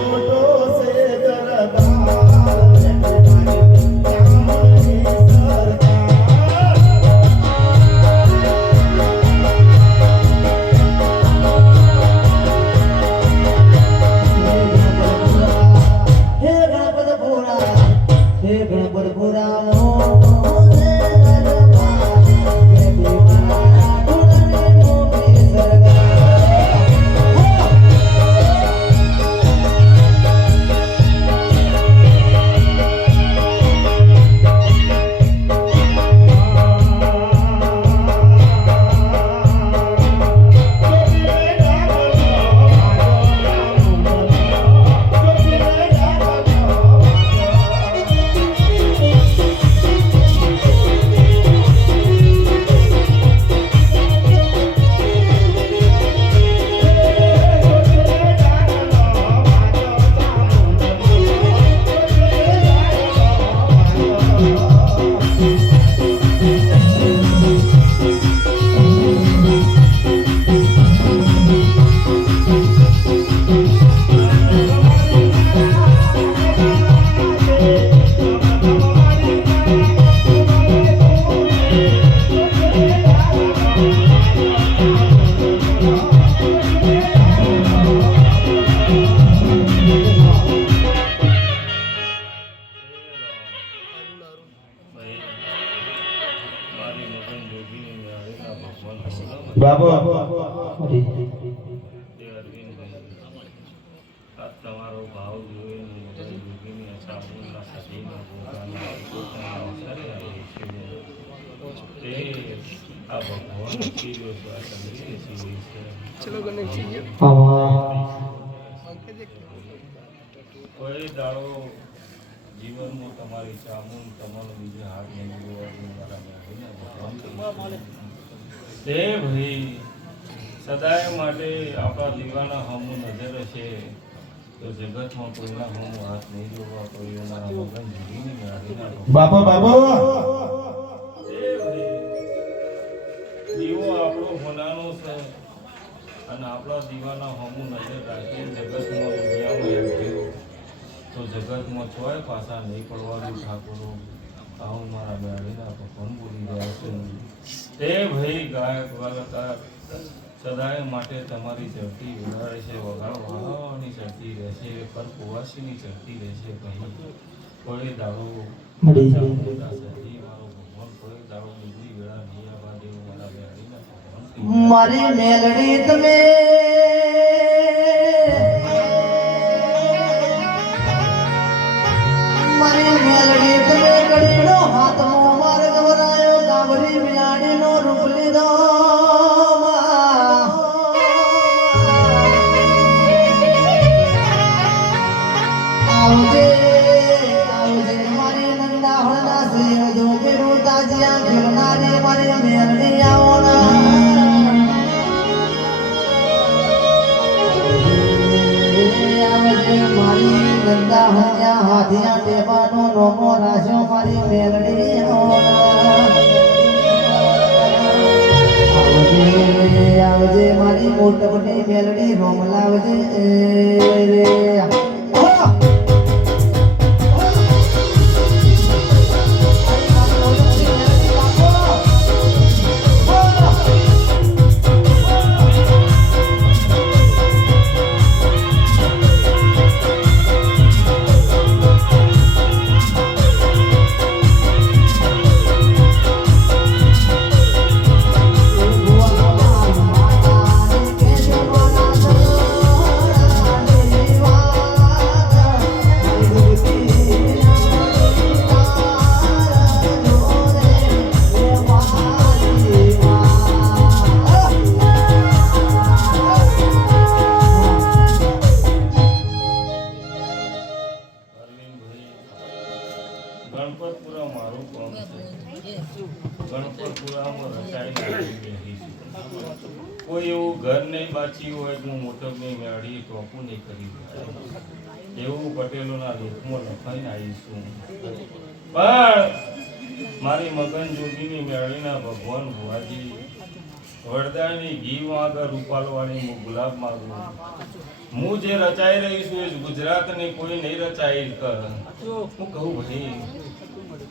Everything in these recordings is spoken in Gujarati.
मोटो से दरबार बाबू તમારો ભાવ જોઈને સાબુના સાથેના પોતાના આ ભગવાન કોઈ દાડો જીવનમાં તમારી ચામુન તમારો બીજો હાથ નહીં જોવાનું મારા તે ભાઈ સદાય માટે આપણા દીવાના હમુ નજર છે તો જગતમાં કોઈના હમુ હાથ નહીં જોવા કોઈ અમારા ભગવાન જીવીની ગાડીના બાપા બાબા દીવો આપણો હોનાનો છે અને આપણા દીવાના હમુ નજર રાખીએ જગતમાં દુનિયામાં એમ તો જગતમાં ચોય પાછા નહીં પડવાનું ઠાકોરો આવું મારા ગાડીના ભગવાન બોલી રહ્યા છે તે ભાઈ ગાયક કલાકાર સદાય માટે તમારી ચડતી ઉડાડે છે વગાડવાની ચડતી રહેશે પર કુવાસીની ચડતી રહેશે કહી કોઈ દાડો સદી મારો ભગવાન કોઈ દાડો બીજી વેળા નહીં આવવા દેવું મારા બેડીના ભગવાન મારી મેલડી તમે મારી મેલડી તમે કડીનો હાથમાં માર ગવરાયો ગામરી મિલાડીનો રૂપ લીધો આવજે આવજે મારી નંદા હળના સેવ જોગે રોતાજિયા ઘેરનારી મારી મેલડી આવોના આવજે મારી નંદા હળના હાથિયા ટેબાનો નોમો રાશો મારી મેલડી આવજે આવજે મારી મોટપટી મેલડી રોમ લાવજે રે ગણપતપુરા મારું કામ છે ગણપતપુરામાં રચાઈને કોઈ એવું ઘર નહીં બાચી હોય હું મોટપની મેળી ટોપું નહીં કરી એવું પટેલોના લેખમાં લખાઈને આવીશું પણ મારી મગન જોગીની મેળીના ભગવાન ભુવાજી વડદાની ઘી વાગર રૂપાલવાણી હું ગુલાબ માંગુ હું જે રચાઈ રહી છું એ ગુજરાતની કોઈ નહીં રચાઈ કર હું કહું ભાઈ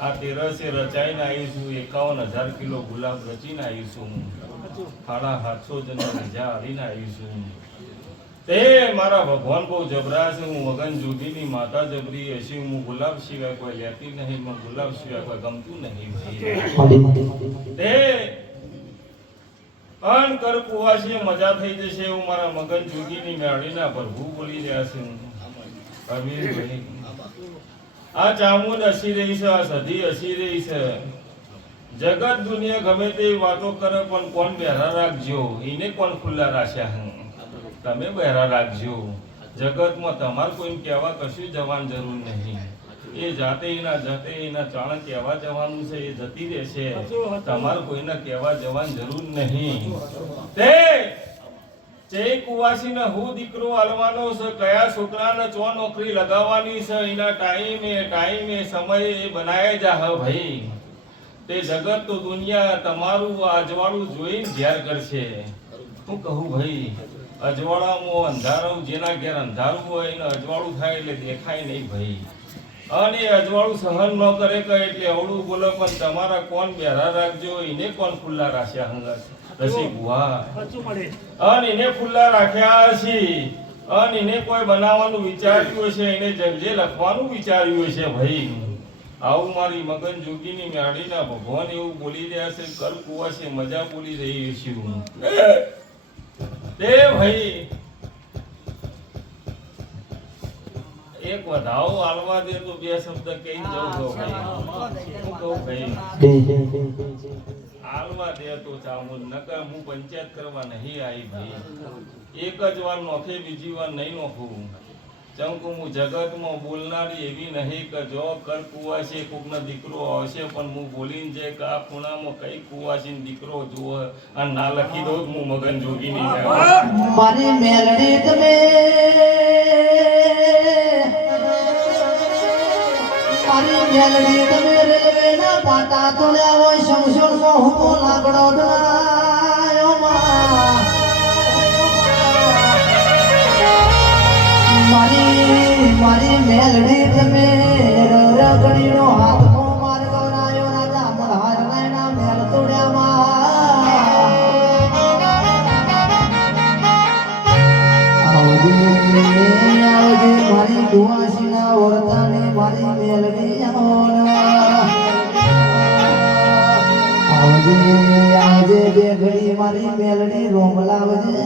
આ તેરસે રચાઈને આવી છું 51,000 કિલો ગુલાબ રચીને આવી છું 750 જણને રજા આવીને આવી છું તે મારા ભગવાન બહુ જબરા છે હું મગન જોગીની માતા જબરી હશે હું ગુલાબ સિવાય કોઈ લેતી નહીં મને ગુલાબ સિવાય કોઈ ગમતું નહીં તે અન કર કુવાસી મજા થઈ જશે એવું મારા મગન જોગીની મેળીના પ્રભુ બોલી રહ્યા છે અમીરભાઈ આ ચામુંડ હસી રહી છે આ સધી હસી રહી છે જગત દુનિયા ગમે તેવી વાતો કરે પણ કોણ બેરા રાખજો એને કોણ ખુલ્લા રાખ્યા તમે બહેરા રાખજો જગતમાં તમારે કોઈને કહેવા કશું જવાની જરૂર નહીં એ જાતે એના ચાણ કહેવા જવાનું છે એ જતી રહેશે તમારે કોઈને કહેવા જવાની જરૂર નહીં તે કુવાસીને હું દીકરો આલવાનો છે કયા છોકરાને ચો નોકરી લગાવવાની છે એના ટાઈમે સમય એ બનાય જા હ ભાઈ તે જગત તો દુનિયા તમારું અજવાળું જોઈને ઘેર કરશે હું કહું ભાઈ અજવાળામાં અંધારું જેના ઘેર અંધારું હોય એને અજવાળું થાય એટલે દેખાય નહીં ભાઈ અને અજવાળું સહન ન કરે કે એટલે અવળું બોલે પણ તમારા કોણ બેરા રાખજો એને કોણ ખુલ્લા રાખ્યા હંગાત રસી બુઆ અને એને ખુલ્લા રાખ્યા છે અને એને કોઈ બનાવવાનું વિચાર્યું છે એને જે લખવાનું વિચાર્યું છે ભાઈ આવું મારી મગન જોગીની મેળીના ભગવાન એવું બોલી રહ્યા છે કર કુવાસી મજા બોલી રહી છું તે ભાઈ એક વધાવો આલવા દે તો બે શબ્દ કહી જવું ભાઈ આલવા દે તો ચામુંડ નકર હું પંચાયત કરવા નહીં આવી ભાઈ એક જ વાર નોખે બીજી વાર નહીં નોખું ચંકુ હું જગતમાં બોલનારી એવી નહીં કે જો કર કુવાસી કોકનો દીકરો આવશે પણ હું બોલીને જે કે આ ખૂણામાં કઈ કુવાસી દીકરો જુઓ અને ના લખી દઉં હું મગન જોગીની મારી મેલડી તમે મારી મેલડી તમે રેલવેના પાટા તોડ્યા હોય શમશોર હું લાગડો દરાયો મારી મેલડી તમે રગડીનો હાથમાં માર ગવરાયો રાજા મલ્હાર નાયના મેલ તોડ્યામાં આવજે મારી કુવાસીના વરતાને મારી મેલડી આવજે બે ઘડી મારી મેલડી રોમ લાવજે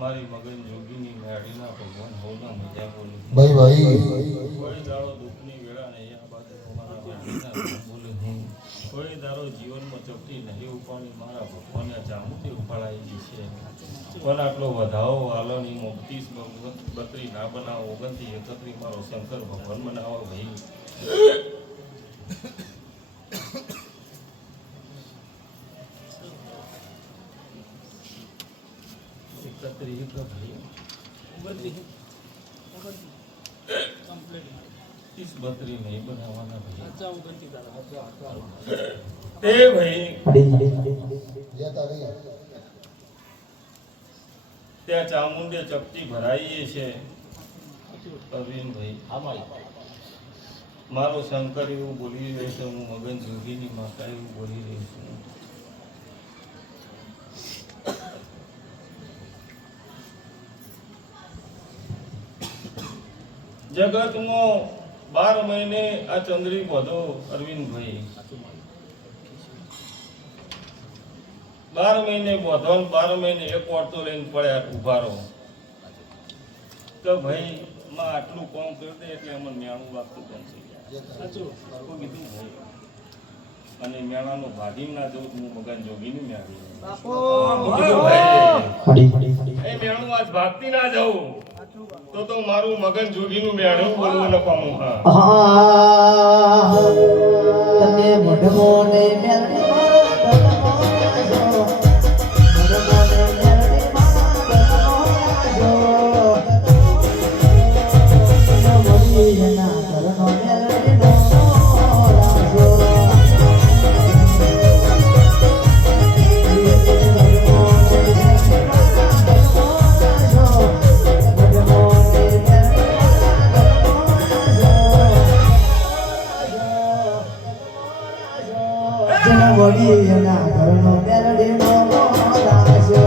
મારી મગન જોગીની મેળીના ભગવાન હોના મજા બોલું ભાઈ કોઈ દાડો દુઃખની વેળા નહીં આ બાદ તમારા મેળીના બોલું હું કોઈ દાડો જીવનમાં ચપટી નહીં ઉપાડી મારા ભગવાને ચામુંડી ઉપાડાયેલી છે પણ આટલો વધાવો વાલોની 32 ના બનાવો 29 31 મારો શંકર ભગવાન બનાવો ભાઈ नहीं बनावाना भाई ત્યાં ચામુંડે ચપટી ભરાઈએ છે અરવિંદભાઈ મારો શંકર એવું બોલી રહ્યો છે, હું મગન જોગીની માતા એવું બોલી રહી છું. જગતમાં 12 મહિને આ ચંદ્રી બધો અરવિંદભાઈ 12 મહિને બધો 12 મહિને એક ઓરતો લઈને પડ્યા ઉભા રહો તો ભાઈ માં આટલું કોમ કરી દે એટલે અમને મેણું લાગતું પણ છે સાચું કીધું ભાઈ. અને મેણાનો ભાગી ના જવું હું મગન જોગીની મેળી એ મેણું આજ ભાગતી ના જવું તો મારું મગન જોગીનું મેણું બોલવું ન પામું. તમે મોઢમો ને મેલડી મારા ધર્મો રાજો મોઢમો ને મેલડી મારા ધર્મો રાજો મોઢી જના ધર્મો મેલડી નો રાજો વડીના ઘરનો મેલડીનો રાજો.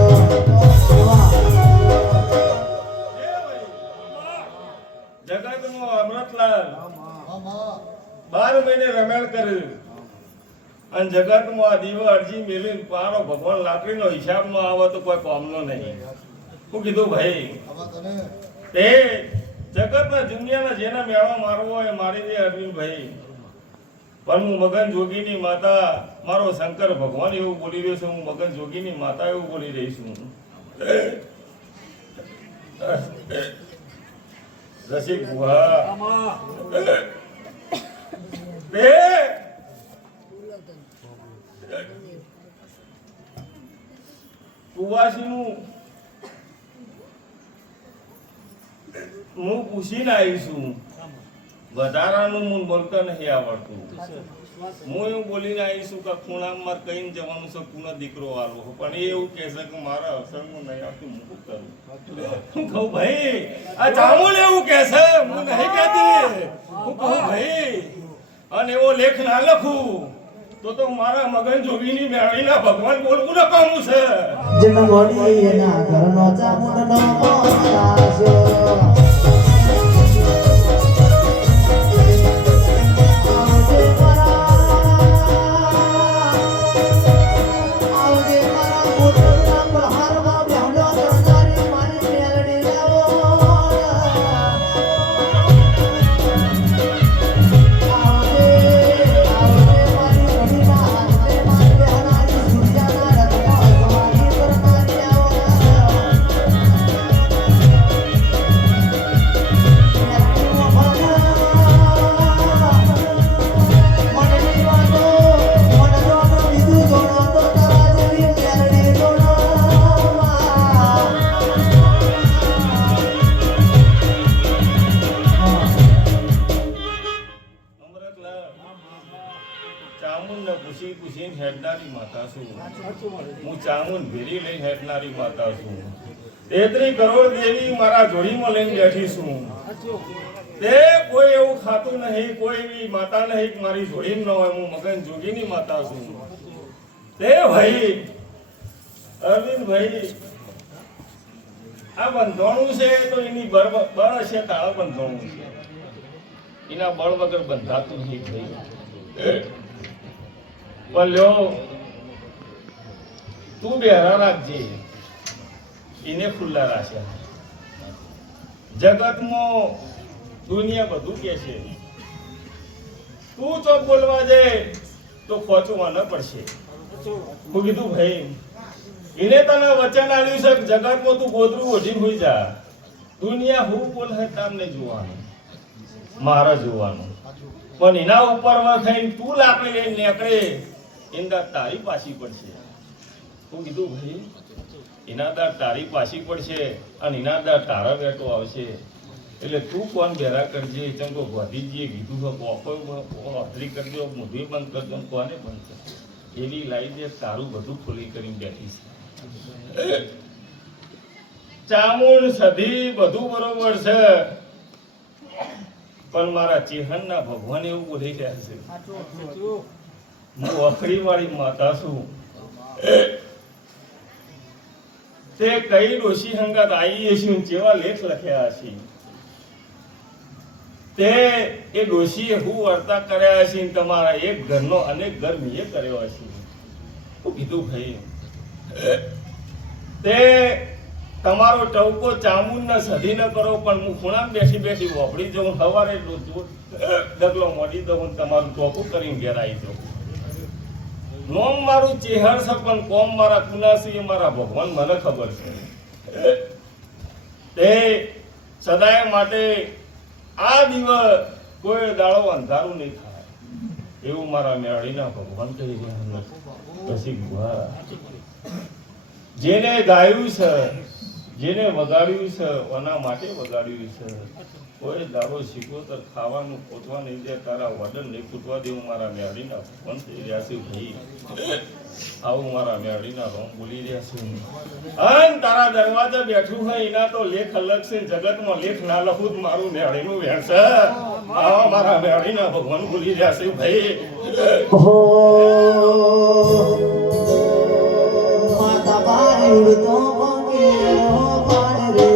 જગતનો અમૃતલાલ 12 મહિને રમેણ કર્યું અને જગતમાં આ દીવા અરજી મેલીને પારો ભગવાન લાકડીનો હિસાબમાં આવે તો કોઈ કામનો નહીં. શું કીધું ભાઈ? તે જગતના દુનિયાના જેને મેળવા મારવો હોય મારી દે અરવિંદભાઈ. પણ હું મગન જોગીની માતા મારો શંકર ભગવાન એવું બોલી રહ્યો છું, હું મગન જોગીની માતા એવું બોલી રહી છું. રસિક બુહા બે કુવાસીનું હું પૂછીને આવી છું. વધારાનું હું બોલતા નહીં આવડતું. હું એવું બોલીને આવી છું કે ખૂણામાં કઈ જવાનું છે, કુનો દીકરો વાલો. પણ એ એવું કહે છે કે મારા અવસરમાં નહીં આવતું, હું શું કરું? હું કહું ભાઈ આ ચામુલ એવું કહે છે, હું નહીં કહેતી. હું કહું ભાઈ અને એવો લેખ ના લખું તો મારા મગન જોગીની મેળવીના ભગવાન બોલવું ન કામું છે. જન વડીના ઘરનો ચામુંડનો રાજો. હું ચામુંડ ભેરી લઈને હેઠનારી માતા છું. 33 કરોડ દેવી મારા જોડીમાં લઈને બેઠી છું. તે કોઈ એવું ખાતું નહીં, કોઈ એવી માતા નહીં કે મારી જોડીમાં ન હોય. હું મગન જોગીની માતા છું. તે ભાઈ અરવિંદભાઈ આ બંધાણું છે તો એની બળ છે, તાળ બંધાણું છે. એના બળ વગર બંધાતું નહીં ભાઈ. પણ લ્યો તું બેરા રાખજે, એને ખુલ્લા રાખ્યા. જગતમાં દુનિયા બધું કે છે, તું ચોક બોલવા જાય તો ખોચવા ન પડશે. હું કીધું ભાઈ એને તને વચન આલ્યું છે જગતમાં તું ગોદરું ઓઢી હોઈ જા. દુનિયા હું બોલે તમને જોવાનું, મારે જોવાનું. પણ એના ઉપર થઈને તું લાકડી લઈને નીકળે એના તારી પાછી પડશે. હું કીધું ભાઈ એના દાર તારી પાછી પડશે અને એના દાર તારા બેટો આવશે. એટલે તું કોણ ભેરા કરજે, ચંગો ગાંધીજીએ કીધું છે ઓથરી કરજો, મોઢું બંધ કરજો, કોને બંધ કરજો. એવી લાવી દે તારું બધું ખોલી કરીને બેઠી છે. ચામુંડ સધી બધું બરોબર છે, પણ મારા ચેહનના ભગવાન એવું બોલી રહ્યા છે હું અખડી વાળી માતા છું તે કઈ ડોશી હંગાત આવીએ છીએ જેવા લેખ લખ્યા છે તે એ ડોશીએ હું વર્તા કર્યા છે તમારા એક ઘરનો અનેક ઘર મેં કર્યો છે શું કીધું ભાઈ તે તમારો ટવકો ચામુંડને સધી ન કરો પણ હું ખૂણામાં બેસી બેસી વોપડી જાઉં સવારે ડગલો મોડી દઉં તમારું ટોપું કરીને ઘેર આવી જાઉં નોમ મારું ચેહર છે પણ કોમ મારા કુનાસી મારા ભગવાન મને ખબર છે તે સદાય માટે આ દિવસ કોઈ દાડો અંધારું નહીં થાય એવું મારા મેળીના ભગવાન કહી રહ્યા પછી ગુહારા જેને ગાયું છે જેને વગાડ્યું છે ઓના માટે વગાડ્યું છે કોઈ દાડો શીખોતર ખાવાનું પોતવા નહીં દે તારા વડન નહીં ફૂટવા દેવું મારા મેળીના ભગવાન થઈ રહ્યા છે ભાઈ આવું મારા મેળીના રોમ બોલી રહ્યા છે અન તારા દરવાજા બેઠું હોય એના તો લેખ અલગ છે જગતમાં લેખ ના લખું જ મારું મેળીનું વેણ છે આવા મારા મેળીના ભગવાન બોલી રહ્યા છે ભાઈ માતા બારી ઉડતો પંખીડો પાડ રે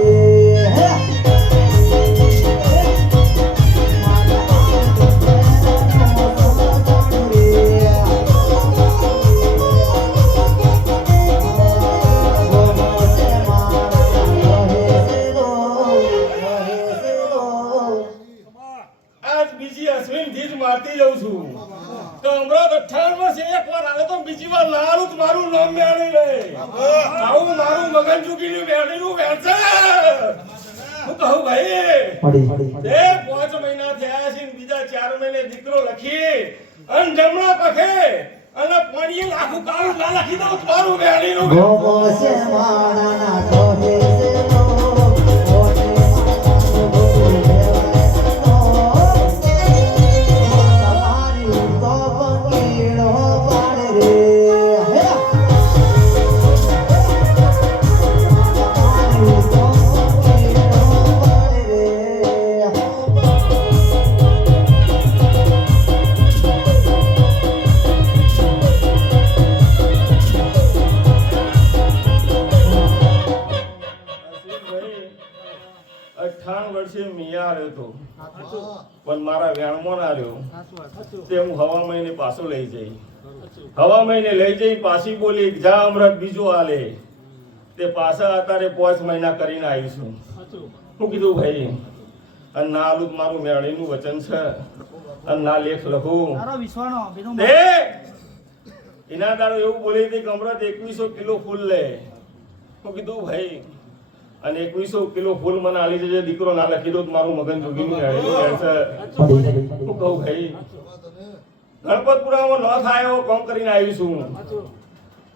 આજ બીજી અશ્વિન થી જ મારતી જાઉં છું તો હમણાં 58 વર્ષે એક વાર આવે તો બીજી વાર લારું જ મારું નામ મેળવી લે આવું મારું મગન ચૂકીનું મેળવીનું વેણ છે હું કહું ભાઈ તે 5 મહિના થયા છે ને બીજા 4 મહિને દીકરો લખી અને જમણા પખે અને પાણીએ આખું કાળું ના લખી દઉં મારું મેળવીનું ગોમો છે માણાના કહે છે નો પણ મારા વેણમાં ના રહ્યો તે હું હવા મહિને પાછો લઈ જઈ હવા મહિને લઈ જઈ પાછી બોલી જા અમૃત બીજું આલે તે પાછા અત્યારે 5 મહિના કરીને આવીશું હું કીધું ભાઈ અને ના આલું મારું મેળીનું વચન છે અને ના લેખ લખું તે એના દાડો એવું બોલી હતી કે અમૃત 2100 કિલો ફૂલ લે હું કીધું ભાઈ અને 2100 કિલો ફૂલ મને આલી જજે દીકરો ના લખી દો મારું મગન જોગીનું છે હું કહું ભાઈ ગણપતપુરામાં ન થાય એવો કામ કરીને આવીશું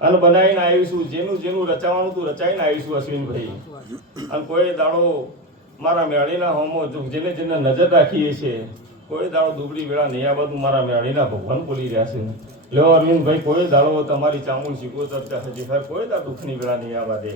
અને બનાવીને આવીશું જેનું જેનું રચાવાનું તું રચાઈને આવીશું અશ્વિનભાઈ અને કોઈ દાડો મારા મેળીના હોમો જેને જેને નજર રાખીએ છીએ કોઈ દાડો દુબળી વેળા નહીં આ બધું મારા મેળીના ભગવાન બોલી રહ્યા છે લ્યો અરવિંદભાઈ કોઈ દાડો તમારી ચામુંડ શીખો તો હજી કોઈ દાડો દુઃખની વેળા નહીં આવવા દે